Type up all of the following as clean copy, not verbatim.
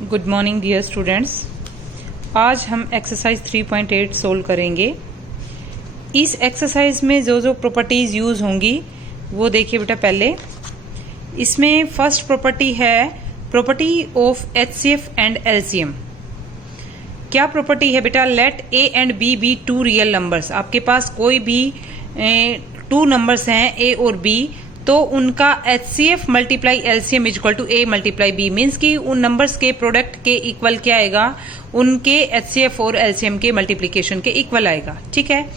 Good morning dear students. आज हम exercise 3.8 solve करेंगे। इस एक्सरसाइज में जो प्रॉपर्टीज यूज होंगी वो देखिए बेटा। पहले इसमें फर्स्ट प्रॉपर्टी है property of HCF and LCM. क्या प्रॉपर्टी है बेटा? Let A and B be two real numbers. आपके पास कोई भी टू नंबर्स हैं ए और बी, तो उनका HCF multiply LCM is equal to A multiply B. Means कि उन नंबर्स के प्रोडक्ट के इक्वल क्या आएगा? उनके एचसीएफ और एलसीएम के मल्टीप्लीकेशन के इक्वल आएगा। ठीक है।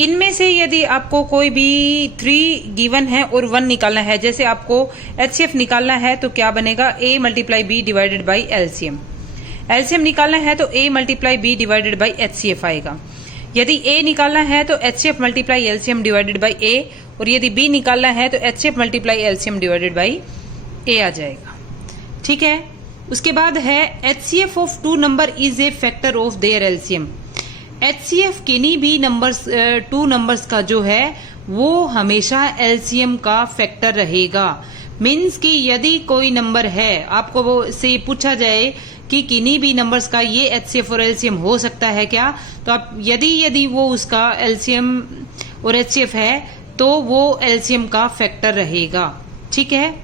इनमें से यदि आपको कोई भी 3 गिवन है और 1 निकालना है, जैसे आपको एचसीएफ निकालना है तो क्या बनेगा? A multiply B divided by LCM. LCM निकालना है तो A multiply B divided by HCF आएगा। यदि ए निकालना है तो HCF multiply LCM divided by A, और यदि बी निकालना है तो HCF multiply LCM divided by A आ जाएगा। ठीक है। उसके बाद है HCF of two number is a factor of their LCM. HCF किन्हीं भी नंबर्स टू नंबर्स का जो है वो हमेशा एलसीएम का फैक्टर रहेगा। मीन्स कि यदि कोई नंबर है, आपको वो से पूछा जाए कि किन्हीं भी नंबर्स का ये एचसीएफ और एलसीएम हो सकता है क्या, तो आप यदि वो उसका एलसीएम और एचसीएफ है तो वो एलसीएम का फैक्टर रहेगा। ठीक है।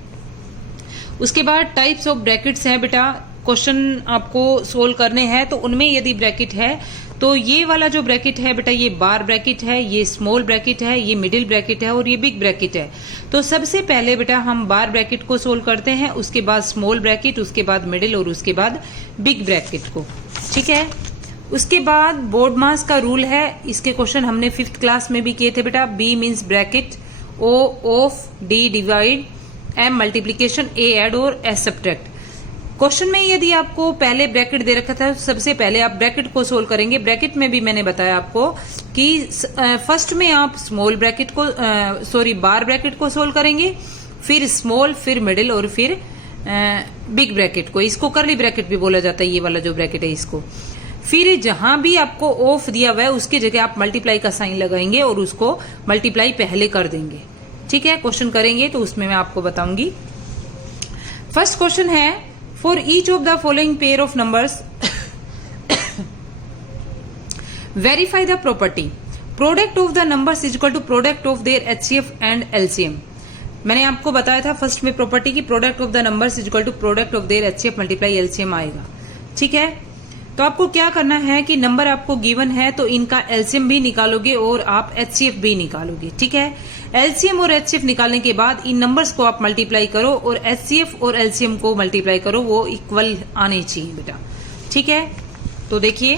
उसके बाद टाइप्स ऑफ ब्रैकेट्स हैं बेटा। क्वेश्चन आपको सोल्व करने हैं तो उनमें यदि ब्रैकेट है तो ये वाला जो ब्रैकेट है बेटा, ये बार ब्रैकेट है, ये स्मॉल ब्रैकेट है, ये मिडिल ब्रैकेट है और ये बिग ब्रैकेट है। तो सबसे पहले बेटा हम बार ब्रैकेट को सोल्व करते हैं, उसके बाद स्मॉल ब्रैकेट, उसके बाद मिडिल और उसके बाद बिग ब्रैकेट को। ठीक है। उसके बाद बोर्ड मास का रूल है। इसके क्वेश्चन हमने 5th क्लास में भी किए थे बेटा। B means bracket, O of, D divide, M multiplication, A add और एस सब्ट्रैक्ट। क्वेश्चन में यदि आपको पहले ब्रैकेट दे रखा था तो सबसे पहले आप ब्रैकेट को सोल्व करेंगे। ब्रैकेट में भी मैंने बताया आपको कि फर्स्ट में आप स्मॉल ब्रैकेट को बार ब्रैकेट को सोल्व करेंगे, फिर स्मॉल, फिर मिडिल और फिर बिग ब्रैकेट को। इसको करली ब्रैकेट भी बोला जाता है, ये वाला जो ब्रैकेट है इसको। फिर जहां भी आपको ऑफ दिया हुआ है उसकी जगह आप मल्टीप्लाई का साइन लगाएंगे और उसको मल्टीप्लाई पहले कर देंगे। ठीक है। क्वेश्चन करेंगे तो उसमें मैं आपको बताऊंगी। फर्स्ट क्वेश्चन है for each of the following pair of numbers verify the property product of the numbers is equal to product of their HCF and LCM. मैंने आपको बताया था फर्स्ट में प्रॉपर्टी की product of the numbers is equal to product of their HCF multiply LCM आएगा। ठीक है। तो आपको क्या करना है कि नंबर आपको गिवन है तो इनका एलसीएम भी निकालोगे और आप एचसीएफ भी निकालोगे। ठीक है। एलसीएम और एचसीएफ निकालने के बाद इन नंबर्स को आप मल्टीप्लाई करो और एचसीएफ और एलसीएम को मल्टीप्लाई करो, वो इक्वल आने चाहिए बेटा। ठीक है। तो देखिए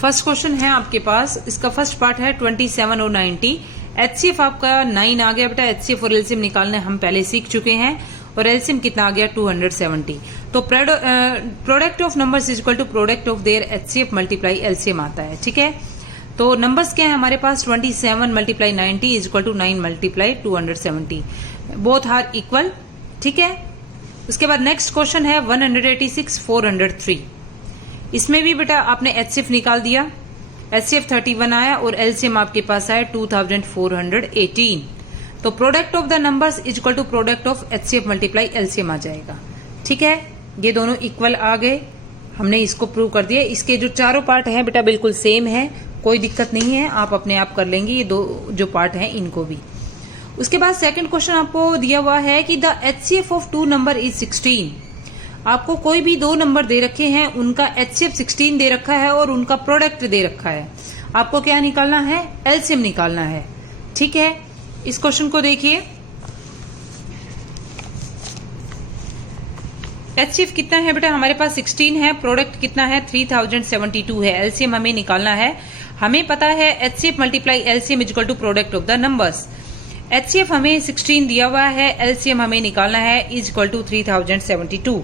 फर्स्ट क्वेश्चन है आपके पास। इसका फर्स्ट पार्ट है 27 और 90। एचसीएफ आपका 9 आ गया बेटा। एचसीएफ और एलसीएम निकालने हम पहले सीख चुके हैं और एलसीएम कितना आ गया? 270। तो product of numbers is equal to product of their HCF multiply LCM आता है। ठीक है। तो नंबर्स क्या है हमारे पास? 27 multiply 90 is equal to 9 multiply 270। Both are equal. ठीक है। उसके बाद नेक्स्ट क्वेश्चन है 186 403। इसमें भी बेटा आपने एचसीएफ निकाल दिया। एचसीएफ 31 आया और एलसीएम आपके पास आया 2418। तो product of the numbers is equal to product of HCF multiply LCM आ जाएगा। ठीक है। ये दोनों इक्वल आ गए, हमने इसको प्रूव कर दिया। इसके जो चारों पार्ट हैं बेटा बिल्कुल सेम है, कोई दिक्कत नहीं है, आप अपने आप कर लेंगे ये दो जो पार्ट हैं इनको भी। उसके बाद सेकंड क्वेश्चन आपको दिया हुआ है कि the HCF of two number is 16। आपको कोई भी दो नंबर दे रखे हैं, उनका एचसीएफ 16 दे रखा है और उनका प्रोडक्ट दे रखा है। आपको क्या निकालना है? एलसीएम निकालना है। ठीक है। इस क्वेश्चन को देखिए। एचसीएफ कितना है बेटा? हमारे पास 16 है। प्रोडक्ट कितना है? 3072 है। एलसीएम हमें निकालना है। हमें पता है HCF multiply LCM is equal to product of the numbers. HCF हमें 16 दिया हुआ है, एलसीएम हमें निकालना है इज इक्वल टू 3072।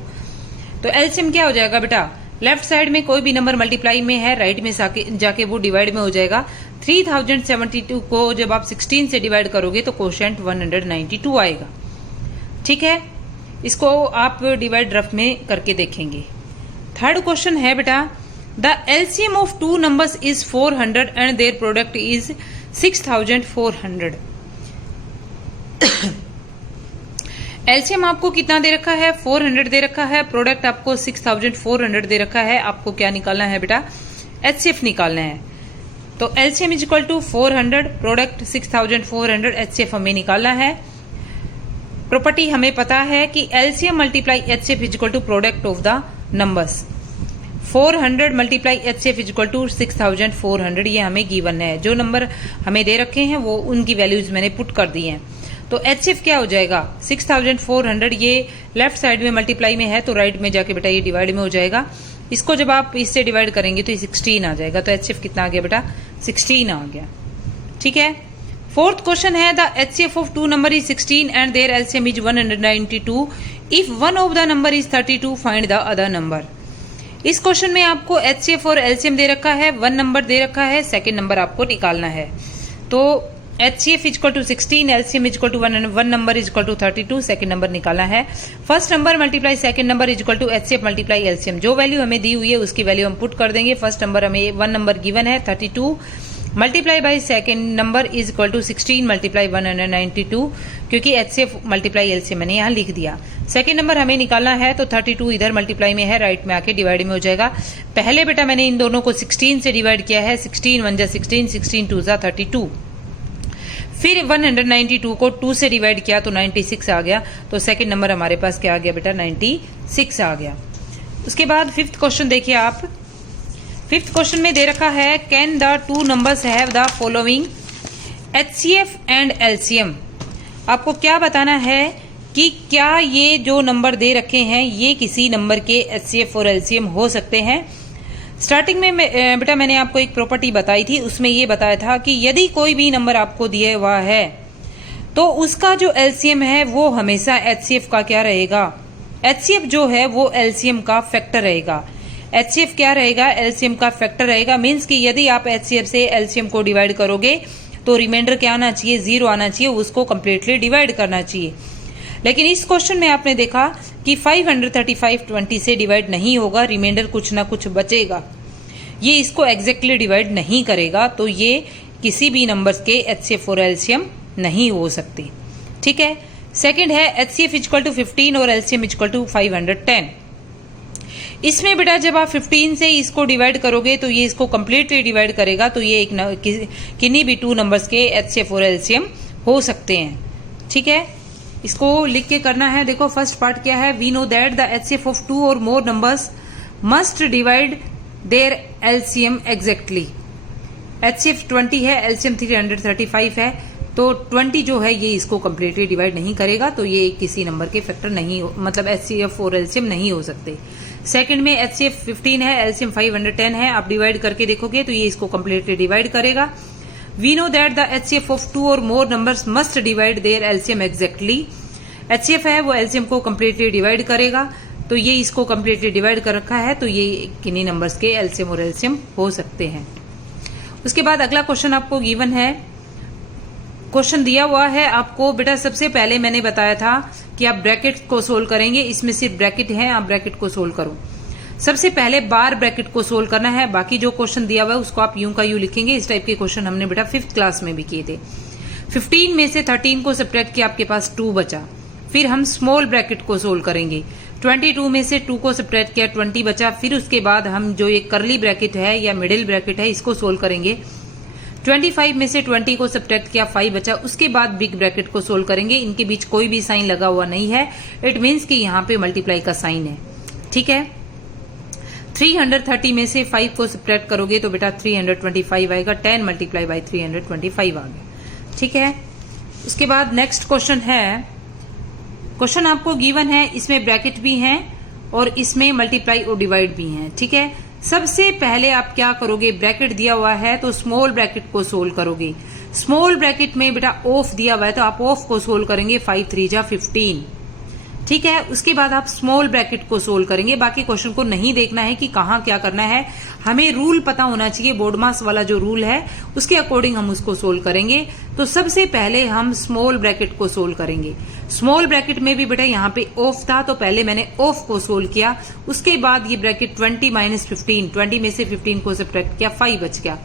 तो एलसीएम क्या हो जाएगा बेटा? लेफ्ट साइड में कोई भी नंबर मल्टीप्लाई में है, राइट में जाके वो डिवाइड में हो जाएगा। 3072 को जब आप 16 से डिवाइड करोगे तो कोशेंट 192 आएगा। ठीक है। इसको आप डिवाइड रफ में करके देखेंगे। थर्ड क्वेश्चन है बेटा the LCM of two numbers is 400 and their product is 6400। LCM आपको कितना दे रखा है, 400 दे रखा है, प्रोडक्ट आपको 6400 दे रखा है। आपको क्या निकालना है बेटा, एचसीएफ निकालना है। तो LCM is equal to 400, product 6400, HCF हमें निकालना है। प्रॉपर्टी हमें पता है कि LCM multiply HCF is equal to product of the numbers. 400 multiply HCF is equal to 6400, ये हमें गिवन है। जो नंबर हमें दे रखे हैं वो उनकी वैल्यूज मैंने पुट कर दी हैं। तो एचसीएफ क्या हो जाएगा, 6400, ये लेफ्ट साइड में मल्टीप्लाई में है तो राइट में जाके बेटा ये डिवाइड में हो जाएगा। इसको जब आप इससे डिवाइड करेंगे तो ये 16 आ जाएगा। तो एचसीएफ कितना आ गया बेटा, 16 आ गया। ठीक है। फोर्थ क्वेश्चन है, the HCF of two number is 16 and their LCM is 192। If one of the number is 32, find the other number. इस क्वेश्चन में आपको एचसीएफ और एलसीएम दे रखा है, वन नंबर दे रखा है, सेकेंड नंबर आपको निकालना है। तो HCF is equal to 16, LCM is equal to one number is equal to 32, second number निकालना है। First number multiply second number is equal to HCF multiply LCM. जो वैल्यू हमें दी हुई है उसकी वैल्यू हम पुट कर देंगे। फर्स्ट नंबर हमें वन नंबर गिवन है 32, multiply by second number is equal to 16 multiply 192, क्योंकि एचसीएफ मल्टीप्लाई एलसीएम मैंने यहाँ लिख दिया। सेकंड नंबर हमें निकालना है तो 32 इधर मल्टीप्लाई में है, राइट में आके डिवाइड में हो जाएगा। पहले बेटा मैंने इन दोनों को 16 से डिवाइड किया है, 16 1 जा 16, 16 2 जा 32। फिर 192 को 2 से डिवाइड किया तो 96 आ गया। तो सेकंड नंबर हमारे पास क्या आ गया बेटा, 96 आ गया। उसके बाद फिफ्थ क्वेश्चन देखिए आप। फिफ्थ क्वेश्चन में दे रखा है, can the two numbers have the following HCF and LCM. आपको क्या बताना है कि क्या ये जो नंबर दे रखे हैं ये किसी नंबर के एचसीएफ और एलसीएम हो सकते हैं। स्टार्टिंग में बेटा मैंने आपको एक प्रॉपर्टी बताई थी, उसमें ये बताया था कि यदि कोई भी नंबर आपको दिया हुआ है तो उसका जो एलसीएम है वो हमेशा एचसीएफ का क्या रहेगा, एचसीएफ जो है वो एलसीएम का फैक्टर रहेगा। एचसीएफ क्या रहेगा, एलसीएम का फैक्टर रहेगा। मीन्स कि यदि आप एचसीएफ से एलसीएम को डिवाइड करोगे तो रिमाइंडर क्या आना चाहिए, 0 आना चाहिए, उसको कंप्लीटली डिवाइड करना चाहिए। लेकिन इस क्वेश्चन में आपने देखा कि 535 20 से डिवाइड नहीं होगा, रिमाइंडर कुछ ना कुछ बचेगा, ये इसको एग्जैक्टली डिवाइड नहीं करेगा। तो ये किसी भी नंबर्स के एचसीएफ और एलसीएम नहीं हो सकते। ठीक है। सेकंड है एचसीएफ इक्वल टू 15 और एलसीएम इक्वल टू 510। इसमें बेटा जब आप 15 से इसको डिवाइड करोगे तो ये इसको कंप्लीटली डिवाइड करेगा। तो ये किन्हीं भी टू नंबर्स के एचसीएफ और एलसीएम हो सकते हैं। ठीक है। इसको लिख के करना है। देखो फर्स्ट पार्ट क्या है, we know that the HCF of two और more numbers must divide their LCM exactly. HCF 20 है, एलसीएम 335 है, तो 20 जो है ये इसको कंप्लीटली डिवाइड नहीं करेगा। तो ये किसी नंबर के फैक्टर नहीं, मतलब एचसीएफ और एलसीएम नहीं हो सकते। सेकंड में एचसीएफ 15 है, एलसीएम 510 है, आप डिवाइड करके देखोगे तो ये इसको कंप्लीटली डिवाइड करेगा। We know that the HCF of two और more numbers must divide their LCM exactly. HCF है वो एलसीएम को कंप्लीटली डिवाइड करेगा, तो ये इसको कंप्लीटली डिवाइड कर रखा है। तो ये किन्हीं नंबर्स के एलसीएम और एलसीएम हो सकते हैं। उसके बाद अगला क्वेश्चन आपको गिवन है, क्वेश्चन दिया हुआ है आपको। बेटा सबसे पहले मैंने बताया था कि आप ब्रैकेट को सोल्व करेंगे, इसमें सिर्फ ब्रैकेट है, आप ब्रैकेट को सोल्व करो। सबसे पहले बार ब्रैकेट को सोल्व करना है, बाकी जो क्वेश्चन दिया हुआ है उसको आप यूं का यूं लिखेंगे। इस टाइप के क्वेश्चन हमने बेटा 5th क्लास में भी किए थे। 15 में से 13 को सब्ट्रैक्ट किया, आपके पास 2 बचा। फिर हम स्मॉल ब्रैकेट को सोल्व करेंगे। 22 में से 2 को सब्ट्रैक्ट किया, 20 बचा। फिर उसके बाद हम जो ये करली ब्रैकेट है या मिडिल ब्रैकेट है इसको सोल्व करेंगे। 25 में से 20 को सब्ट्रैक्ट किया, 5 बचा। उसके बाद बिग ब्रैकेट को सोल्व करेंगे। इनके बीच कोई भी साइन लगा हुआ नहीं है, इट मीन्स कि यहाँ पे मल्टीप्लाई का साइन है। ठीक है। 330 में से 5 को सब्ट्रैक्ट करोगे तो बेटा 325 आएगा। 10 मल्टीप्लाई बाई 325 आ गया। ठीक है। उसके बाद नेक्स्ट क्वेश्चन है, क्वेश्चन आपको गिवन है, इसमें ब्रैकेट भी हैं और इसमें मल्टीप्लाई और डिवाइड भी हैं। ठीक है। सबसे पहले आप क्या करोगे, ब्रैकेट दिया हुआ है तो स्मॉल ब्रैकेट को सोल्व करोगे। स्मॉल ब्रैकेट में बेटा ऑफ दिया हुआ है तो आप ऑफ को सोल्व करेंगे, 5 3 जा 15। ठीक है। उसके बाद आप स्मॉल ब्रैकेट को सोल्व करेंगे। बाकी क्वेश्चन को नहीं देखना है कि कहाँ क्या करना है, हमें रूल पता होना चाहिए। बोर्ड मास वाला जो रूल है उसके अकॉर्डिंग हम उसको सोल्व करेंगे। तो सबसे पहले हम स्मॉल ब्रैकेट को सोल्व करेंगे। स्मॉल ब्रैकेट में भी बेटा यहाँ पे ऑफ था तो पहले मैंने ऑफ को सोल्व किया। उसके बाद ये ब्रैकेट 20 माइनस 15, 20 में से 15 को सब्ट्रैक्ट किया, 5 बच गया।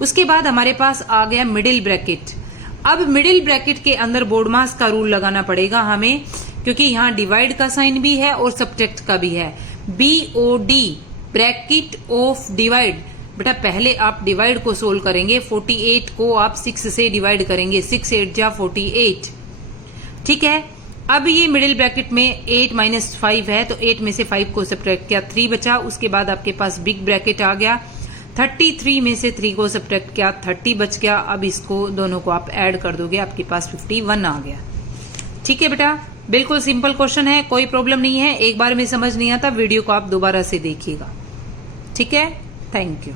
उसके बाद हमारे पास आ गया मिडिल ब्रैकेट। अब मिडिल ब्रैकेट के अंदर बोर्ड मास का रूल लगाना पड़ेगा हमें, क्योंकि यहाँ डिवाइड का साइन भी है और सब्ट्रैक्ट का भी है। BOD ब्रैकेट ऑफ डिवाइड, बेटा पहले आप डिवाइड को सोल्व करेंगे। 48 को आप 6 से डिवाइड करेंगे, 6 8 जा 48, ठीक है। अब ये मिडिल ब्रैकेट में 8 माइनस 5 है, तो 8 में से 5 को सब्ट्रैक्ट किया, 3 बचा। उसके बाद आपके पास बिग ब्रैकेट आ गया, 33 में से 3 को सब्ट्रैक्ट किया, 30 बच गया। अब इसको दोनों को आप ऐड कर दोगे, आपके पास 51 आ गया, ठीक है बेटा। बिल्कुल सिंपल क्वेश्चन है, कोई प्रॉब्लम नहीं है। एक बार में समझ नहीं आता, वीडियो को आप दोबारा से देखिएगा, ठीक है। Thank you.